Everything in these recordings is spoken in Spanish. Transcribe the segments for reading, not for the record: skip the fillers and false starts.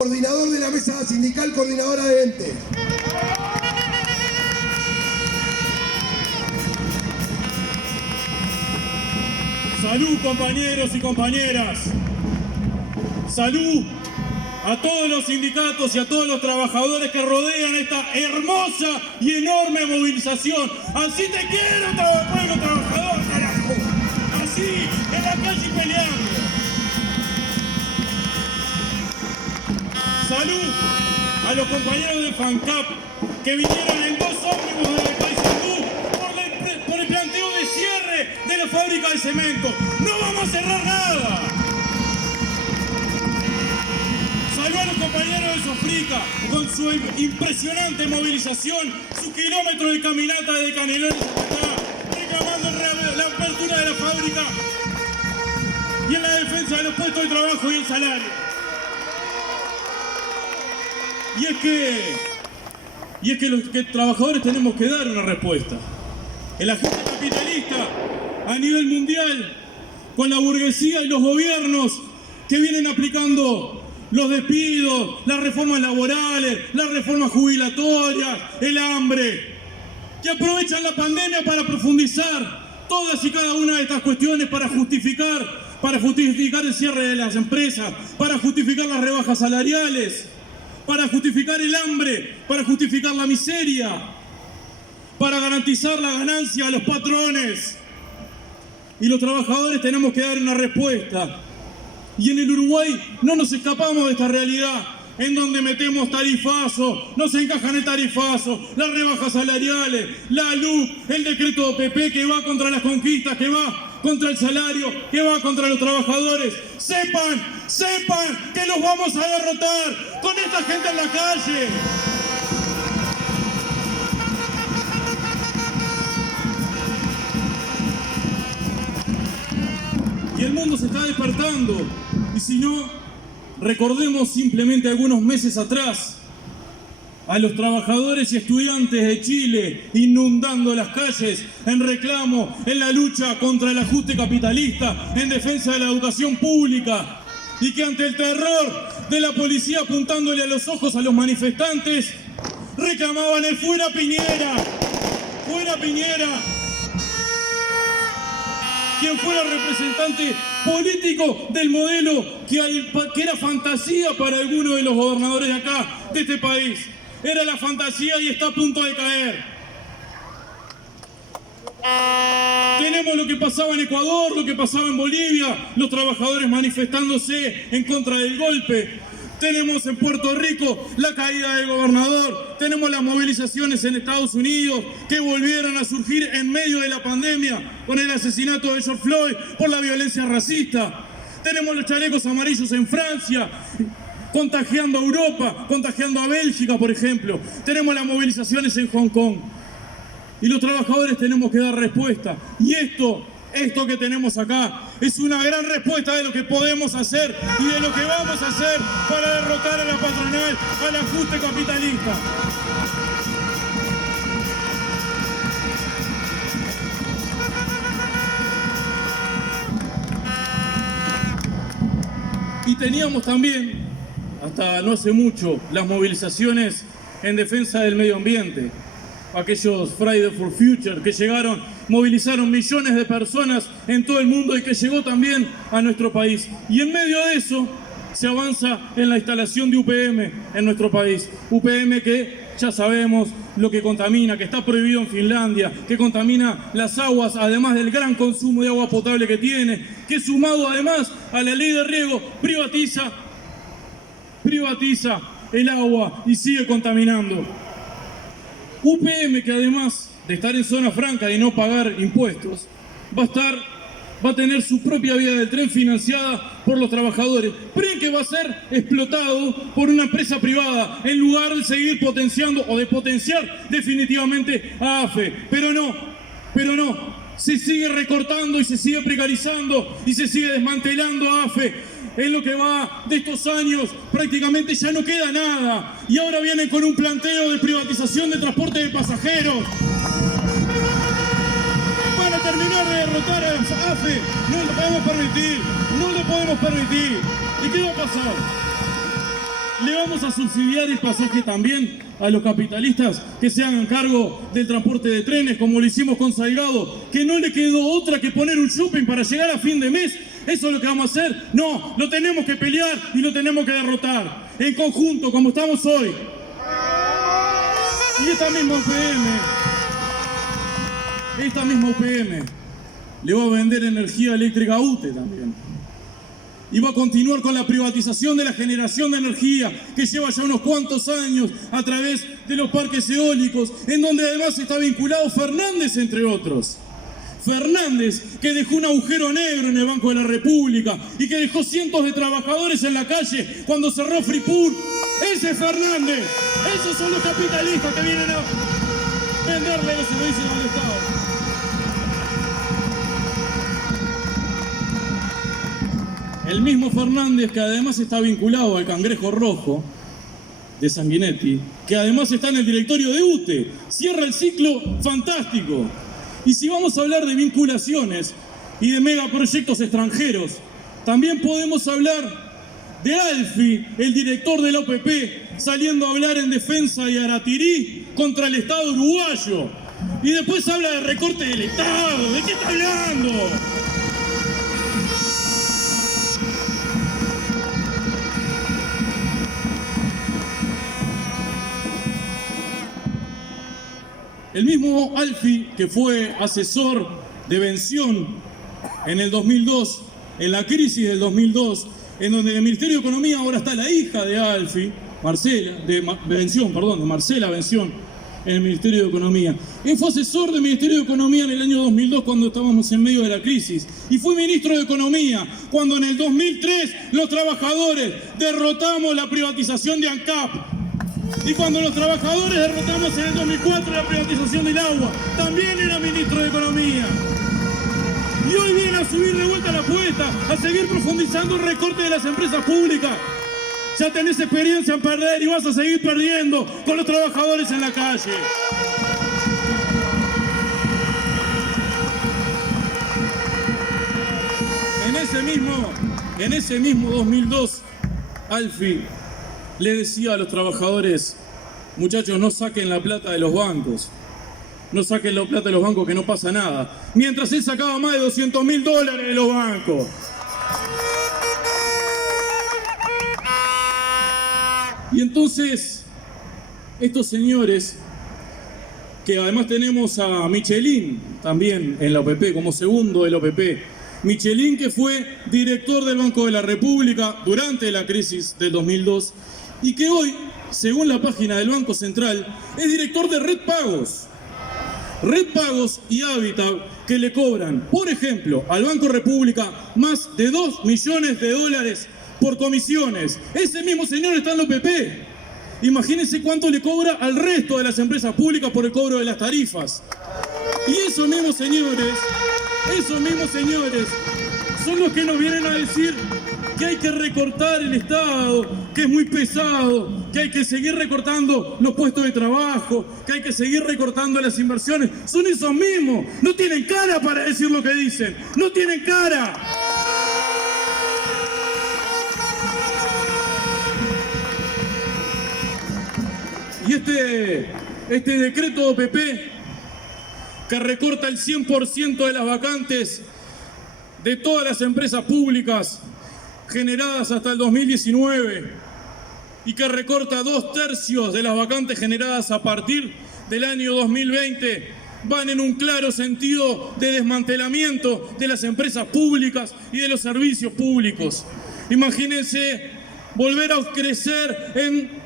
Coordinador de la mesa sindical, coordinadora de ente. Salud, compañeros y compañeras. Salud a todos los sindicatos y a todos los trabajadores que rodean esta hermosa y enorme movilización. Así te quiero, pueblo trabajador, carajo. Así, en la calle peleando. Salud a los compañeros de FANCAP que vinieron en 2 ómnibus desde Paysandú por el planteo de cierre de la fábrica de cemento. ¡No vamos a cerrar nada! Salud a los compañeros de Sofrica con su impresionante movilización, su kilómetro de caminata de Canelones hasta acá, reclamando la apertura de la fábrica y en la defensa de los puestos de trabajo y el salario. Y es que los trabajadores tenemos que dar una respuesta. El agente capitalista a nivel mundial, con la burguesía y los gobiernos que vienen aplicando los despidos, las reformas laborales, las reformas jubilatorias, el hambre, que aprovechan la pandemia para profundizar todas y cada una de estas cuestiones para justificar el cierre de las empresas, para justificar las rebajas salariales, para justificar el hambre, para justificar la miseria, para garantizar la ganancia a los patrones. Y los trabajadores tenemos que dar una respuesta. Y en el Uruguay no nos escapamos de esta realidad, en donde metemos tarifazo, no se encaja en el tarifazo, las rebajas salariales, la luz, el decreto PP que va contra las conquistas, que va contra el salario, que va contra los trabajadores. Sepan que los vamos a derrotar con esta gente en la calle. Y el mundo se está despertando. Y si no, recordemos simplemente algunos meses atrás a los trabajadores y estudiantes de Chile inundando las calles en reclamo, en la lucha contra el ajuste capitalista, en defensa de la educación pública, y que ante el terror de la policía apuntándole a los ojos a los manifestantes, reclamaban el fuera Piñera, quien fuera representante político del modelo que era fantasía para algunos de los gobernadores de acá, de este país. Era la fantasía y está a punto de caer. Tenemos lo que pasaba en Ecuador, lo que pasaba en Bolivia, los trabajadores manifestándose en contra del golpe. Tenemos en Puerto Rico la caída del gobernador. Tenemos las movilizaciones en Estados Unidos que volvieron a surgir en medio de la pandemia con el asesinato de George Floyd por la violencia racista. Tenemos los chalecos amarillos en Francia, contagiando a Europa, contagiando a Bélgica, por ejemplo. Tenemos las movilizaciones en Hong Kong. Y los trabajadores tenemos que dar respuesta. Y esto que tenemos acá es una gran respuesta de lo que podemos hacer y de lo que vamos a hacer para derrotar a la patronal, al ajuste capitalista. Y teníamos también, hasta no hace mucho, las movilizaciones en defensa del medio ambiente. Aquellos Friday for Future que movilizaron millones de personas en todo el mundo y que llegó también a nuestro país. Y en medio de eso se avanza en la instalación de UPM en nuestro país. UPM que ya sabemos lo que contamina, que está prohibido en Finlandia, que contamina las aguas, además del gran consumo de agua potable que tiene, que sumado además a la ley de riego privatiza el agua y sigue contaminando. UPM, que además de estar en zona franca y no pagar impuestos, va a tener su propia vía del tren financiada por los trabajadores, pero que va a ser explotado por una empresa privada en lugar de seguir potenciando o de potenciar definitivamente a AFE. Pero no, se sigue recortando y se sigue precarizando y se sigue desmantelando a AFE. En lo que va de estos años prácticamente ya no queda nada. Y ahora vienen con un planteo de privatización de transporte de pasajeros. Van a terminar de derrotar a AFE. No lo podemos permitir. ¿Y qué va a pasar? Le vamos a subsidiar el pasaje también a los capitalistas que se hagan cargo del transporte de trenes, como lo hicimos con Salgado, que no le quedó otra que poner un shopping para llegar a fin de mes. ¿Eso es lo que vamos a hacer? No, lo tenemos que pelear y lo tenemos que derrotar. En conjunto, como estamos hoy. Y esta misma UPM le va a vender energía eléctrica a UTE también. Y va a continuar con la privatización de la generación de energía que lleva ya unos cuantos años a través de los parques eólicos, en donde además está vinculado Fernández, entre otros. Fernández, que dejó un agujero negro en el Banco de la República y que dejó cientos de trabajadores en la calle cuando cerró Fripur. Ese es Fernández. Esos son los capitalistas que vienen a venderle los servicios al Estado. El mismo Fernández, que además está vinculado al Cangrejo Rojo de Sanguinetti, que además está en el directorio de UTE, cierra el ciclo fantástico. Y si vamos a hablar de vinculaciones y de megaproyectos extranjeros, también podemos hablar de Alfi, el director de la OPP, saliendo a hablar en defensa de Aratirí contra el Estado uruguayo. Y después habla de recorte del Estado. ¿De qué está hablando? El mismo Alfi, que fue asesor de Bención en el 2002, en la crisis del 2002, en donde en el Ministerio de Economía ahora está la hija de Alfi, de Marcela Bención, en el Ministerio de Economía. Él fue asesor del Ministerio de Economía en el año 2002, cuando estábamos en medio de la crisis, y fue ministro de Economía cuando en el 2003 los trabajadores derrotamos la privatización de ANCAP. Y cuando los trabajadores derrotamos en el 2004 la privatización del agua, también era ministro de Economía. Y hoy viene a subir de vuelta la apuesta, a seguir profundizando el recorte de las empresas públicas. Ya tenés experiencia en perder y vas a seguir perdiendo con los trabajadores en la calle. En ese mismo 2002, Alfi le decía a los trabajadores: muchachos, no saquen la plata de los bancos. No saquen la plata de los bancos, que no pasa nada. Mientras él sacaba más de $200.000 de los bancos. Y entonces, estos señores, que además tenemos a Michelin también en la OPP, como segundo de la OPP. Michelin, que fue director del Banco de la República durante la crisis del 2002 y que hoy, según la página del Banco Central, es director de Red Pagos. Red Pagos y Habitat, que le cobran, por ejemplo, al Banco República más de $2 millones por comisiones. Ese mismo señor está en la OPP. Imagínense cuánto le cobra al resto de las empresas públicas por el cobro de las tarifas. Y esos mismos señores son los que nos vienen a decir que hay que recortar el Estado, que es muy pesado, que hay que seguir recortando los puestos de trabajo, que hay que seguir recortando las inversiones. Son esos mismos. No tienen cara para decir lo que dicen. No tienen cara. Y este decreto de OPP, que recorta el 100% de las vacantes de todas las empresas públicas generadas hasta el 2019 y que recorta 2/3 de las vacantes generadas a partir del año 2020, van en un claro sentido de desmantelamiento de las empresas públicas y de los servicios públicos. Imagínense volver a crecer en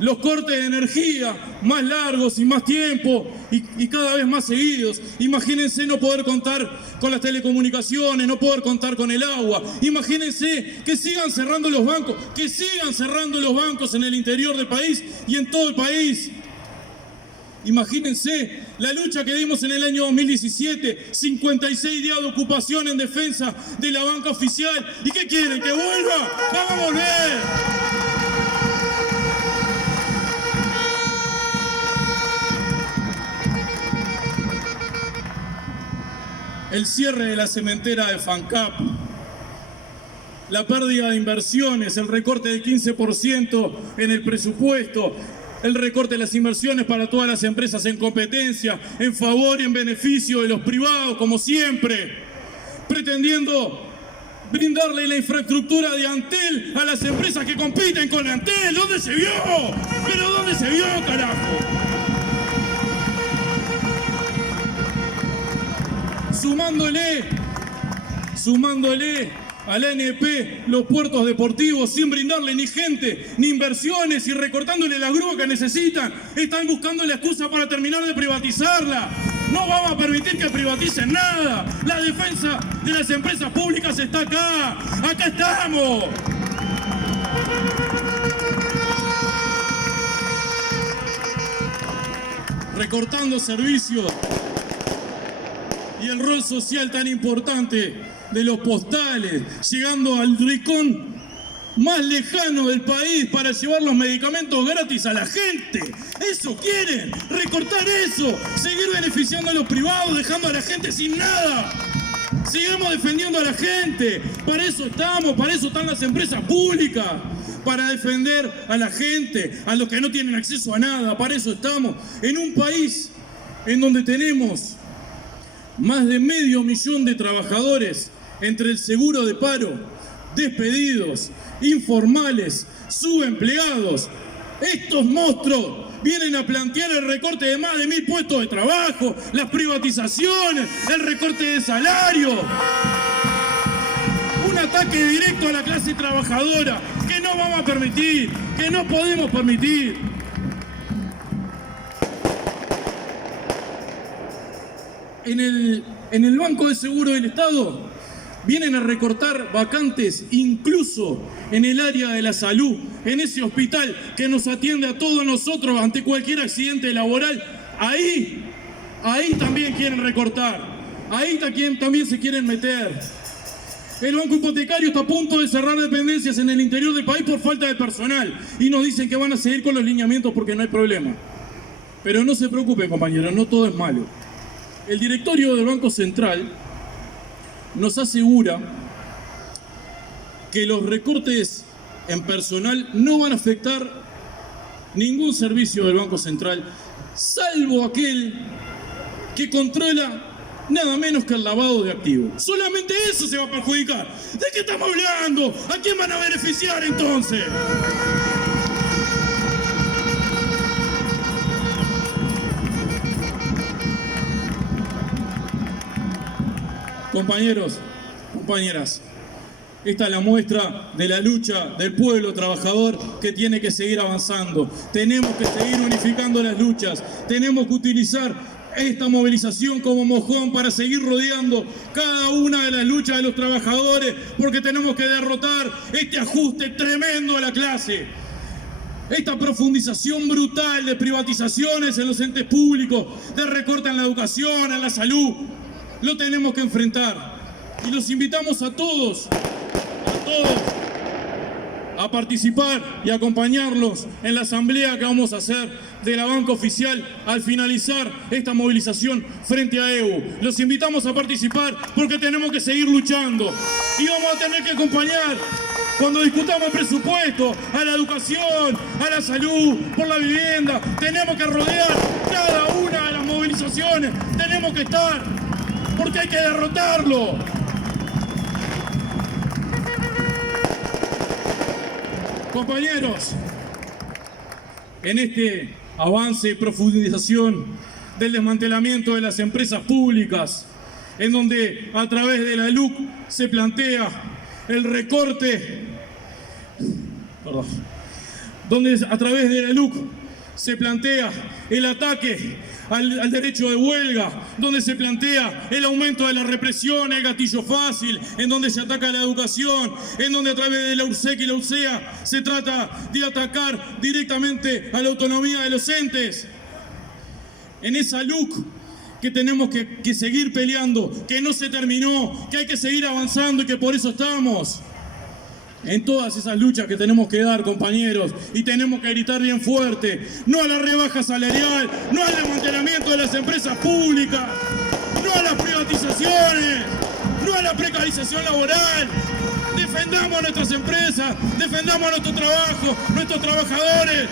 los cortes de energía más largos y más tiempo y cada vez más seguidos. Imagínense no poder contar con las telecomunicaciones, no poder contar con el agua. Imagínense que sigan cerrando los bancos, en el interior del país y en todo el país. Imagínense la lucha que dimos en el año 2017, 56 días de ocupación en defensa de la banca oficial. ¿Y qué quieren? ¿Que vuelva? ¡Vamos a volver! El cierre de la cementera de FANCAP, la pérdida de inversiones, el recorte del 15% en el presupuesto, el recorte de las inversiones para todas las empresas en competencia, en favor y en beneficio de los privados, como siempre, pretendiendo brindarle la infraestructura de Antel a las empresas que compiten con Antel. ¿Dónde se vio? ¿Pero dónde se vio, carajo? Sumándole al ANP los puertos deportivos sin brindarle ni gente, ni inversiones y recortándole la grúa que necesitan. Están buscando la excusa para terminar de privatizarla. No vamos a permitir que privaticen nada. La defensa de las empresas públicas está acá. Acá estamos. Recortando servicios y el rol social tan importante de los postales, llegando al rincón más lejano del país para llevar los medicamentos gratis a la gente. ¿Eso quieren? ¿Recortar eso? ¿Seguir beneficiando a los privados, dejando a la gente sin nada? Sigamos defendiendo a la gente. Para eso estamos, para eso están las empresas públicas. Para defender a la gente, a los que no tienen acceso a nada. Para eso estamos. En un país en donde tenemos más de 500.000 de trabajadores entre el seguro de paro, despedidos, informales, subempleados. Estos monstruos vienen a plantear el recorte de más de 1.000 puestos de trabajo, las privatizaciones, el recorte de salario. Un ataque directo a la clase trabajadora que no vamos a permitir, que no podemos permitir. En el Banco de Seguro del Estado vienen a recortar vacantes incluso en el área de la salud, en ese hospital que nos atiende a todos nosotros ante cualquier accidente laboral. Ahí también quieren recortar, ahí también se quieren meter. El Banco Hipotecario está a punto de cerrar dependencias en el interior del país por falta de personal y nos dicen que van a seguir con los lineamientos porque no hay problema. Pero no se preocupen, compañeros, no todo es malo. El directorio del Banco Central nos asegura que los recortes en personal no van a afectar ningún servicio del Banco Central, salvo aquel que controla nada menos que el lavado de activos. Solamente eso se va a perjudicar. ¿De qué estamos hablando? ¿A quién van a beneficiar entonces? Compañeros, compañeras, esta es la muestra de la lucha del pueblo trabajador que tiene que seguir avanzando. Tenemos que seguir unificando las luchas. Tenemos que utilizar esta movilización como mojón para seguir rodeando cada una de las luchas de los trabajadores, porque tenemos que derrotar este ajuste tremendo a la clase. Esta profundización brutal de privatizaciones en los entes públicos, de recorte en la educación, en la salud. Lo tenemos que enfrentar y los invitamos a todos a participar y acompañarlos en la asamblea que vamos a hacer de la banca oficial al finalizar esta movilización frente a EBU. Los invitamos a participar porque tenemos que seguir luchando y vamos a tener que acompañar cuando discutamos el presupuesto, a la educación, a la salud, por la vivienda. Tenemos que rodear cada una de las movilizaciones, tenemos que estar, porque hay que derrotarlo. Compañeros, en este avance y profundización del desmantelamiento de las empresas públicas, en donde a través de la LUC se plantea el recorte, donde a través de la LUC se plantea el ataque al derecho de huelga, donde se plantea el aumento de la represión, el gatillo fácil, en donde se ataca la educación, en donde a través de la URSEC y la UCEA se trata de atacar directamente a la autonomía de los entes. En esa LUC que tenemos que seguir peleando, que no se terminó, que hay que seguir avanzando y que por eso estamos. En todas esas luchas que tenemos que dar, compañeros, y tenemos que gritar bien fuerte, no a la rebaja salarial, no al desmantelamiento de las empresas públicas, no a las privatizaciones, no a la precarización laboral, Defendamos a nuestras empresas, defendamos a nuestro trabajo, nuestros trabajadores.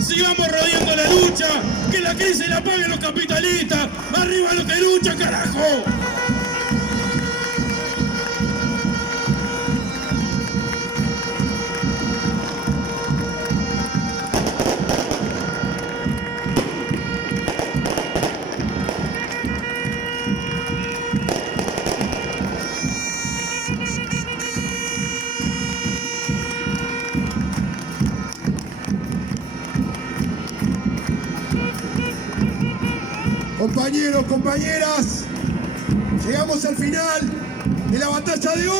Sigamos rodeando la lucha, que la crisis la paguen los capitalistas. ¡Arriba los que luchan, carajo! Compañeros, compañeras, llegamos al final de la batalla de hoy.